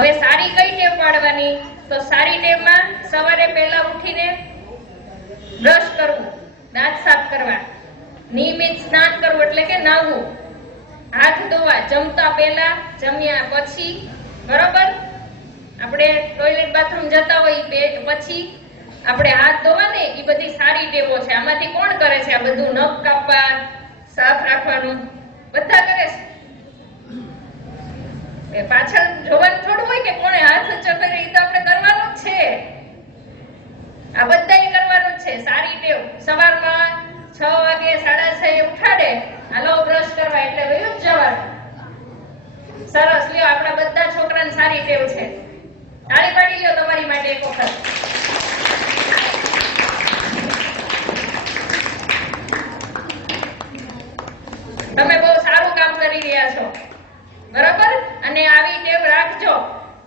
હવે સારી કઈ ટેવ પાડવાની? તો સારી ટેવમાં સવારે પહેલા ઉઠીને બ્રશ કરવું, દાંત સાફ કરવા, નિયમિત સ્નાન કરવું એટલે કે નાહવું, હાથ ધોવા જમતા પહેલા, જમ્યા પછી, બરોબર? આપણે ટોયલેટ બાથરૂમ જતા હોય પછી આપણે હાથ ધોવા ને, એ બધી સારી ટેવો છે. આમાંથી કોણ કરે છે આ બધું? નખ કાપવા, સાફ રાખવાનું બધા કરે છે. પાછળ જોવાનું થોડું હોય કે કોણે હાથ ઊંચો કર્યો, એ તો આપણે કરવાનું જ છે. આ બધાએ કરવાનું જ છે. સારી ટેવ સવારમાં 6 વાગે 6:30 ઉઠાડે, હાલો બ્રશ કરવા એટલે વયું જ જવાનું. સરસ, લ્યો આપણા બધા છોકરાને સારી ટેવ છે. તાળી પાડી લ્યો તમારી માટે એક વખત. તમે બહુ સારું કામ કરી રહ્યા છો, બરાબર? અને આવી ટેવ રાખજો.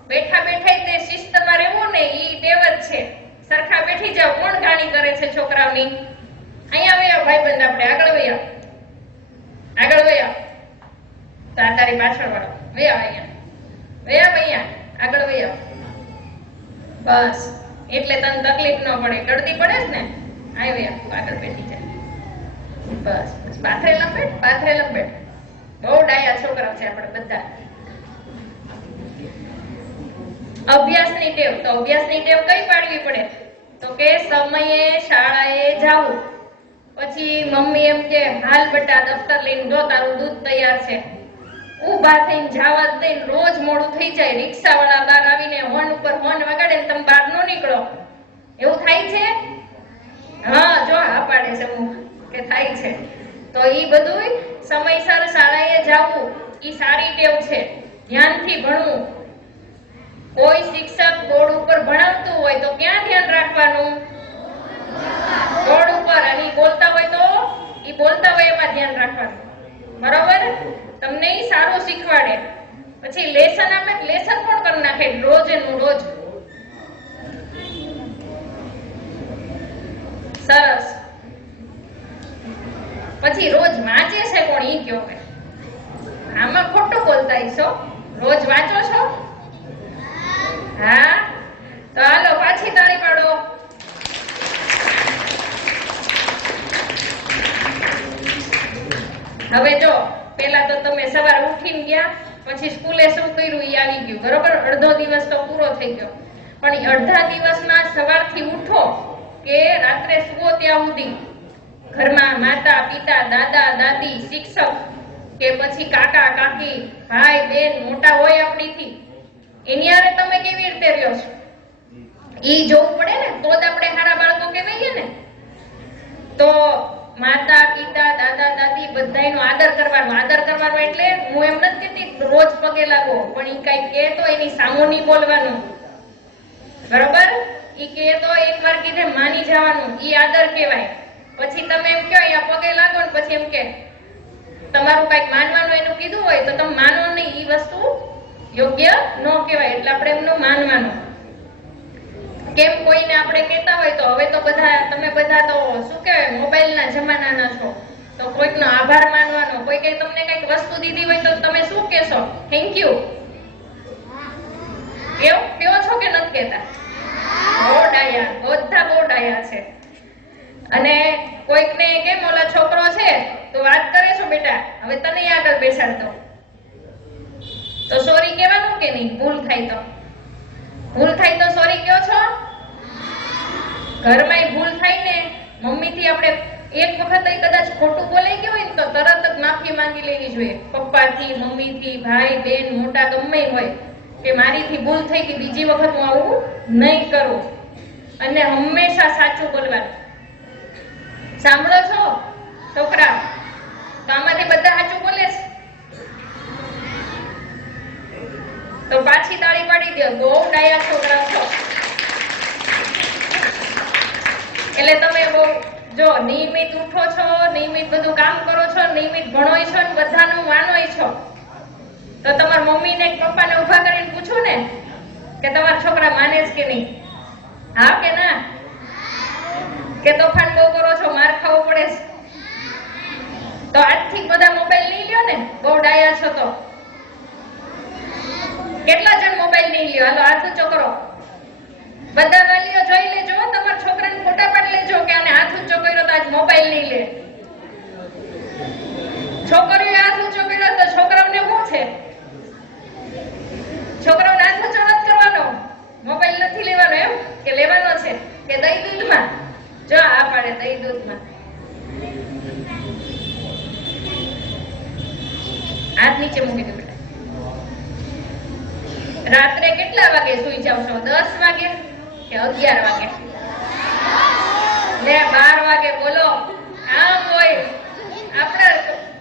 બેઠા બેઠા તે શિસ્તમાં રહેવું ને, ઈ ટેવ જ છે. સરખા બેઠી જાવ. કોણ ગાણી કરે છે છોકરાઓની? અહીંયા વયા ભાઈબંધ, આપણે આગળ વયા, આગળ વયા. તો આ તારી પાછળ વાળો વયા, અહીંયા વયા, વયા આગળ વયા. બસ, એટલે તને તકલીફ ન પડે. ગળદી પડે જ ને, આ વયા આગળ બેઠી જાય. બસ પાથરે લંબેટ, પાથરે લંબેટ. બહુ ડાયા છોકરા છે આપણે બધા. અભ્યાસની ટેવ, તો અભ્યાસની ટેવ કઈ પાડવી પડે? તો કે સમયે શાળાએ જાવું. પછી મમ્મી એમ કે હાલ બેટા દફતર લઈને જો, તારું દૂધ તૈયાર છે. ઊભા થઈને જવા જ દઈને રોજ મોડું થઈ જાય. રિક્ષા વાળા બહાર આવીને હોર્ન ઉપર હોર્ન વગાડે ને તમે બહાર નો નીકળો. એવું થાય છે? હા, જો હા પાડે છે કે થાય છે. તો ઈ બધું સમયસર શાળાએ જાવું, ઈ સારી ટેવ છે. ધ્યાનથી ભણવું. કોઈ શિક્ષક બોર્ડ ઉપર ભણાવતું હોય તો ક્યાં ધ્યાન રાખવાનું? બોર્ડ ઉપર. અને બોલતા હોય તો ઈ બોલતા હોય એમાં ધ્યાન રાખવાનું, બરોબર? તમને ઈ સારું શીખવાડે. પછી લેસન આપે, લેસન પણ કરી નાખે રોજ નું રોજ. સરસ. પછી રોજ વાંચે છે કોણ? ઈ કયો કે આમાં ખોટું બોલતા છો. રોજ વાંચો છો? હા, તો હાલો પાછી તાળી પાડો. હવે જો, પેલા તો તમે સવાર ઉઠીને ગયા, પછી સ્કૂલે શું કર્યું ઈ આવી ગયું, બરોબર? અડધો દિવસ તો પૂરો થઈ ગયો. પણ અડધા દિવસમાં સવારથી ઉઠો કે રાત્રે સુવો ત્યાં સુધી ઘરમાં માતા પિતા, દાદા દાદી, શિક્ષક કે પછી કાકા કાકી, ભાઈ બેન મોટા હોય આપણીથી, એની હારે તમે કેવી રીતે રહ્યો છો ઈ જોવું પડે ને. તો જ આપણે સારા બાળકો કહેવાઈએ ને. તો માતા પિતા, દાદા દાદી બધાયનો આદર કરવાનો. આદર કરવાનો એટલે હું એમ નથી કહેતી રોજ પગે લાગો, પણ ઈ કઈ કહે તો એની સામુ નહીં બોલવાનું, બરોબર? ઈ કહે તો એકવાર કીધે માની જવાનું, ઈ આદર કહેવાય. પછી તમે એમ કહો અહીંયા પગે લાગો ને પછી એમ કે તમારું કઈક માનવાનું એનું કીધું હોય તો તમે માનો નહીં, ઈ વસ્તુ યોગ્ય ન કહેવાય. એટલે આપણે એમનું માનવાનું. કેમ કોઈને આપણે કહેતા હોય તો હવે તો બધા તમે બધા તો શું કહેવાય મોબાઈલના જમાનાના છો, તો કોઈકનો આભાર માનવાનો. કોઈ કઈ તમને કઈક વસ્તુ દીધી હોય તો તમે શું કહેશો? થેન્ક યુ કેવો છો કે નથી કહેતા? બહુ ડાયા, બધા બહુ ડાયા છે. અને કોઈકને કેમ ઓલા છોકરો છે તો વાત કરે છો બેટા, હવે તને આગળ બેસાડતો તો સોરી કહેવાનું કે નહીં? ભૂલ થાય તો સોરી કહો છો? ઘરમાં ભૂલ થાય ને, મમ્મીથી આપણે એક વખત કદાચ ખોટું બોલાઈ ગયું હોય ને તો તરત જ માફી માંગી લેવી જોઈએ. પપ્પાથી, મમ્મીથી, ભાઈ બેન મોટા ગમે હોય કે મારીથી ભૂલ થઈ ગઈ, બીજી વખત હું આવું નહીં કરું. અને હંમેશા સાચું બોલવાનું. સાંભળો છો છોકરા? તો આમાંથી બધા સાચું બોલે છે? તો પાછી તાળી પાડી દો. બહુ ડાયા છોકરા છો. એટલે તમે બહુ જો નિયમિત ઉઠો છો, નિયમિત બધું કામ કરો છો, નિયમિત ભણોય છો, બધાનું માનોય છો. તો તમારા મમ્મીને પપ્પાને ઉભા કરીને પૂછો ને કે તમારા છોકરા માને છે કે નહીં? હા કે ના? કે તોફાન બહુ કરો છો, માર ખાવો પડે છે? તો આજથી બધા મોબાઈલ લઈ લ્યો ને, બહુ ડાયા છો તો. કેટલા જણ મોબાઈલ નહીં લ્યો? હાલો હાથ ઊંચો કરો. બધા વાલીઓ જોઈ લેજો, તમારા છોકરાને ફોટા પાડી લેજો કે આને હાથ ઊંચો કર્યો તો આજ મોબાઈલ નહીં લે. છોકરીઓએ હાથ ઊંચો કર્યો તો છોકરાઓને શું છે? છોકરાઓને હાથ ઊંચો નથી કરવાનો, મોબાઈલ નથી લેવાનો, એમ કે લેવાનો છે કે દહીં દૂધમાં? જો આ પાડે દહીં દૂધમાં. હાથ નીચે મૂકી દો બેટા. રાત્રે કેટલા વાગે સુઈ જાવ છો? 10 વાગે કે 11 વાગે? ને 12 વાગે બોલો. આમ હોય આપણા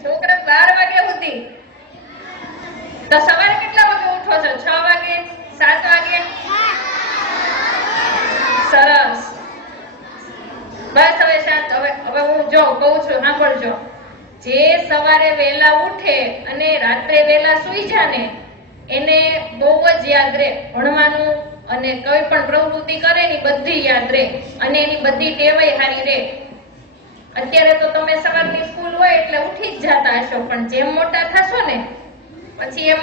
છોકરા 12 વાગે સુધી. તો સવારે કેટલા વાગે ઉઠો છો? 6 વાગે, 7 વાગે? સરસ. બસ હવે શાંત. હવે હું જો કહું છું સાંભળજો. જે સવારે વહેલા ઉઠે અને રાત્રે વહેલા સુઈ જાને એને બહુ જ યાદ રહે ભણવાનું, અને કોઈ પણ પ્રવૃત્તિ કરે ને બધી યાદ રહે, અને એની બધી ટેવાય હારી રહે. અત્યારે તો તમે સવારની સ્કૂલ હોય એટલે ઉઠી જ જતા હશો, પણ જેમ મોટા થશો ને પછી એમ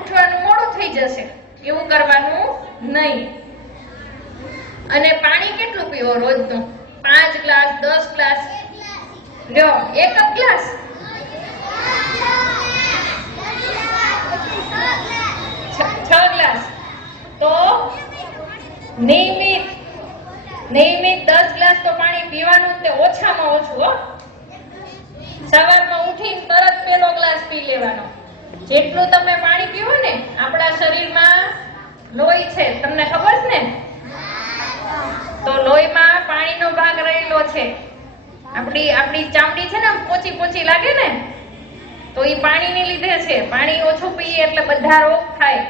ઉઠવાનું મોડું થઈ જશે. એવું કરવાનું નહીં. અને પાણી કેટલું પીવો રોજનું? 5 ગ્લાસ, 10 ગ્લાસ? લ્યો, 1 જ ગ્લાસ? છ ગ્લાસ? તો નિયમિત 10 ગ્લાસ તો પાણી પીવાનું, તે ઓછામાં ઓછું હો. સવારમાં ઉઠીને તરત પહેલો ગ્લાસ પી લેવાનો. જેટલું તમે પાણી પીવો ને, આપણા શરીરમાં લોહી છે, તમને ખબર છે ને? તો લોહીમાં પાણીનો ભાગ રહેલો છે. આપણી ચામડી છે ને પોચી પોચી લાગે ને, તો એ પાણીને લીધે છે. પાણી ઓછું પીએ એટલે બધા રોગ થાય.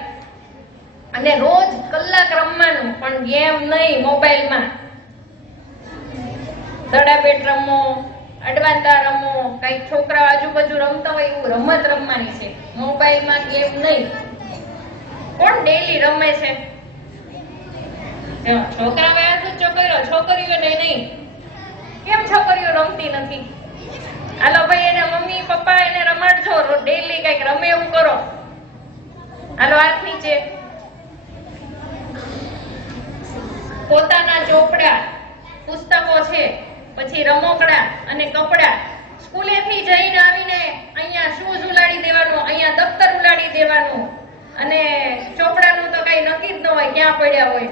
અને રોજ કલાક રમવાનું, પણ ગેમ નહીં, મોબાઈલમાં. દડાબેટ રમો, અડવાંતા રમો, કઈક છોકરા આજુબાજુ રમતા હોય એવું રમત રમવાની છે. મોબાઈલમાં ગેમ નહીં. કોણ ડેલી રમે છે? છોકરાઓએ હાથ ઊંચો કર્યો, છોકરીઓને નહીં. કેમ છોકરીઓ રમતી નથી? હાલો ભાઈ, એને મમ્મી પપ્પા એને રમાડજો, ડેલી કઈક રમે એવું કરો. હાલો હાથ નીચે. પોતાના ચોપડા, પુસ્તકો છે, પછી રમકડા અને કપડા, સ્કૂલેથી જઈને આવીને અહીંયા શૂઝ ઉલાડી દેવાનું, અહીંયા દફતર ઉલાડી દેવાનું. અને ચોપડાનું તો કઈ નક્કી જ ન હોય ક્યાં પડ્યા હોય.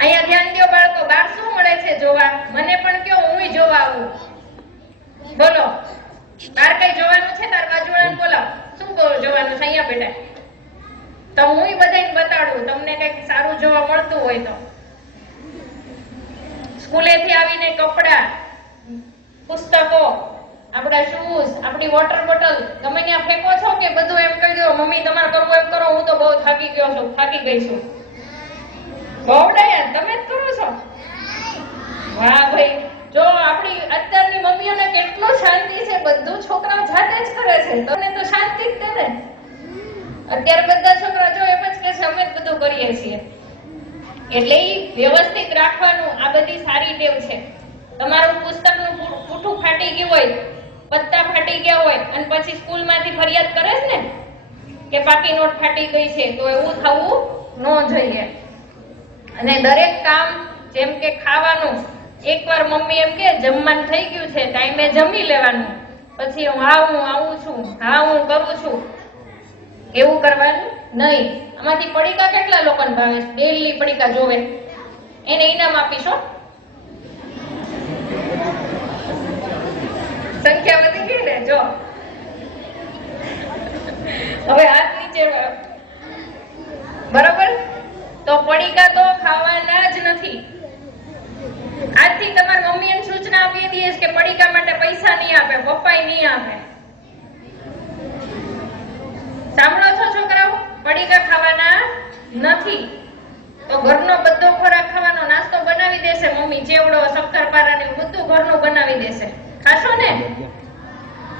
અહીંયા ધ્યાન દો બાળકો, બહાર શું મળે છે જોવા? મને પણ કયો, હું જોવા આવું. બોલો, બહાર કઈ જોવાનું છે? તાર બાજુવાળાને બોલાવ, શું જોવાનું છે અહીંયા બેટા? તો હું બધાને બતાડું, તમને કઈક સારું જોવા મળતું હોય તો. સ્કૂલેથી આવીને કપડા, પુસ્તકો, આપણા શૂઝ, આપણી વોટર બોટલ ગમે ત્યાં ફેંકો છો કે બધું એમ કહી દો, મમ્મી તમારે કરવું એમ કરો, હું તો બહુ થાકી ગયો છું, થાકી ગઈ છું? બહુડાયા તમે જ કરો છો? વાહ ભાઈ. જો આપણી અત્યારની મમ્મીઓને કેટલું શાંતિ છે, બધું છોકરાઓ જાતે જ કરે છે. તમને તો શાંતિ જ છે ને? અત્યારે બધા છોકરા જો એમ જ કે છે અમે જ બધું કરીએ છીએ. એટલે ઈ વ્યવસ્થિત રાખવાનું, આ બધી સારી ટેવ છે. તમારું પુસ્તકનું પૂઠું ફાટી ગયું હોય, પત્તા ફાટી ગયા હોય, અને પછી સ્કૂલમાંથી ફરિયાદ કરે છે ને કે પાકી નોટ ફાટી ગઈ છે, તો એવું થવું ન જોઈએ. અને દરેક કામ, જેમ કે ખાવાનું, એકવાર મમ્મી એમ કે જમવાનું થઈ ગયું છે, ટાઈમે જમી લેવાનું, પછી હું આવું છું, હા હું કરું છું, એવું કરવાનું નહીં. આમાંથી પડીકા કેટલા લોકોને ભાવે છે? ડેલી પડીકા જોવે, એને ઇનામ આપીશો. સંખ્યા વધી ગઈ ને? જો હવે હાથ નીચે. બરોબર? તો પડીકા તો ખાવાના જ નથી. આજથી તમારી મમ્મી એને સૂચના આપી દઈએ કે પડીકા માટે પૈસા નહીં આપે, પપ્પાય નહીં આપે. સાંભળો છો છોકરાઓ? પડીકા ખાવાના નથી. તો ઘરનો બધો ખોરાક ખાવાનો, નાસ્તો બનાવી દેશે મમ્મી, ચેવડો, શક્કરપારા ને બધું ઘરનું બનાવી દેશે. ખાશો ને?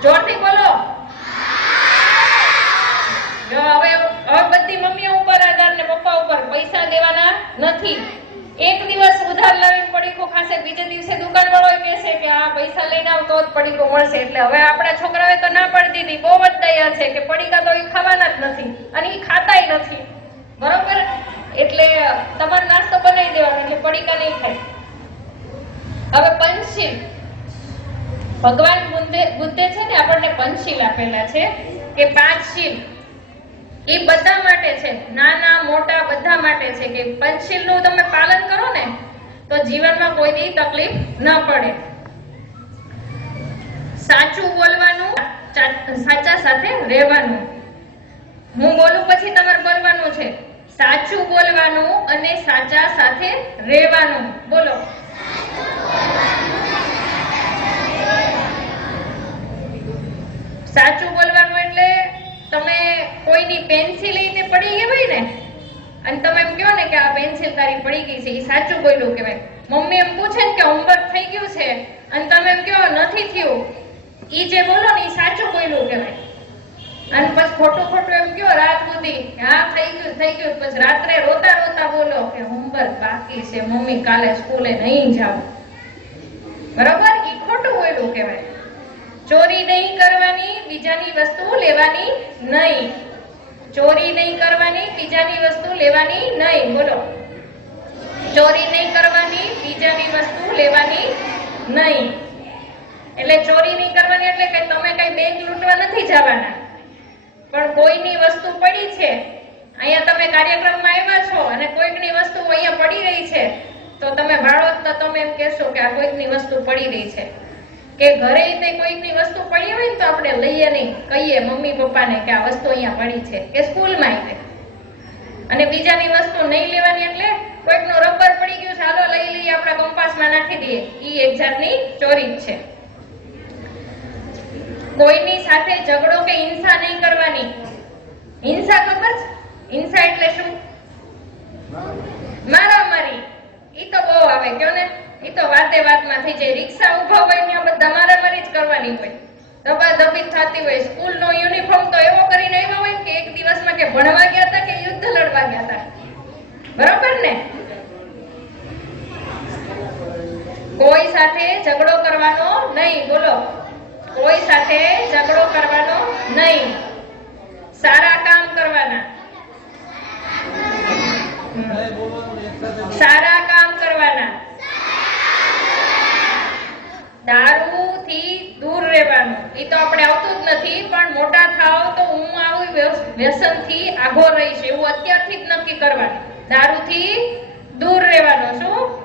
જોરથી બોલો. જો હવે બધી મમ્મીઓ ઉપર આધાર ને પપ્પા ઉપર પૈસા દેવાના નથી. એક દિવસ ઉધાર લાવીને પડીકો ખાશે, બીજે દિવસે દુકાનવાળો કહેશે કે આ પૈસા લઈને આવ તો જ પડીકો મળશે. એટલે હવે આપણા છોકરાઓએ તો ના પાડી દીધી. બહુ જ દયા છે કે પડીકા તો એ ખાવાના જ નથી અને એ ખાતાય નથી. બરોબર? એટલે તમારે નાસ્તો બનાવી દેવાનો એટલે પડીકા નહીં ખાય. હવે પંચશીલ, ભગવાન બુદ્ધે છે ને આપણને પંચશીલ આપેલા છે કે 5 શીલ. એ બધા માટે છે, નાના મોટા બધા માટે છે કે પંચશીલ નું તમે પાલન કરો ને તો જીવનમાં કોઈ દી તકલીફ ન પડે. સાચું બોલવાનું, સાચા સાથે રહેવાનું. હું બોલું પછી તમારે બોલવાનું છે. સાચું બોલવાનું અને સાચા સાથે રહેવાનું. બોલો. સાચું બોલવાનું એટલે તમે કોઈની પેન્સિલ લઈને પડી ગઈ હોય ને અને તમે એમ કહો ને કે આ પેન્સિલ તારી પડી ગઈ છે, એ સાચું બોલ્યું કહેવાય. મમ્મી એમ પૂછે ને કે હોમવર્ક થઈ ગયું છે અને તમે એમ કહો નથી થયું, ઈ જે બોલો ને એ સાચું બોલ્યું કહેવાય. અને પછી ખોટું એમ કહો રાત સુધી હા થઈ ગયું, પછી રાત્રે રોતા રોતા બોલો કે હોમવર્ક બાકી છે મમ્મી, કાલે સ્કૂલે નહીં જાવ. બરોબર? ઈ ખોટું બોલ્યું કહેવાય. ચોરી નહીં કરવાની, બીજાની વસ્તુ લેવાની નહીં. ચોરી નહીં કરવાની, બીજાની વસ્તુ લેવાની નહીં. બોલો. ચોરી નહીં કરવાની, બીજાની વસ્તુ લેવાની નહીં. એટલે ચોરી નહીં કરવાની એટલે કે તમે કઈ બેંક લૂંટવા નથી જવાના, પણ કોઈની વસ્તુ પડી છે, અહીંયા તમે કાર્યક્રમમાં આવ્યા છો અને કોઈકની વસ્તુ અહીંયા પડી રહી છે તો તમે ભાળો તો તમે એમ કહેશો કે આ કોઈકની વસ્તુ પડી રહી છે. કે ઘરે તે કોઈકની વસ્તુ પડી હોય ને તો આપણે લઈએ નહીં, કહીએ મમ્મી પપ્પાને કે આ વસ્તુ અહીંયા પડી છે, કે સ્કૂલમાં આવી. અને બીજાની વસ્તુ નહીં લેવાની એટલે કોઈકનું રબર પડી ગયું છે હાલો લઈ લઈએ આપણા કંપાસમાં નાખી દઈએ, ઈ એક જાતની ચોરી છે. કોઈની સાથે ઝઘડો કે હિંસા નહીં કરવાની. હિંસા ખબર છે? હિંસા એટલે શું? મારામારી. ઈ તો બહુ આવે કયો ને, ઈ તો વાતે વાતમાં થઈ જાય. રિક્ષા ઉભા હોય ત્યાં બધા મારામારી જ કરવાની હોય, દબાદબી થતી હોય. સ્કૂલનો યુનિફોર્મ તો એવો કરીને આવ્યા હોય કે એક દિવસમાં કે ભણવા ગયા હતા કે યુદ્ધ લડવા ગયા હતા. બરોબર ને? કોઈ સાથે ઝઘડો કરવાનો નહીં. બોલો. કોઈ સાથે ઝઘડો કરવાનો નહીં. સારા કામ કરવાના. સારા કામ કરવાના. દારૂથી દૂર રહેવાનું. એ તો આપણે આવતું જ નથી, પણ મોટા થાવ તો હું આવું વ્યસનથી આઘો રહીશ એવું અત્યારથી જ નક્કી કરવાનું. દારૂથી દૂર રહેવાનું. શું?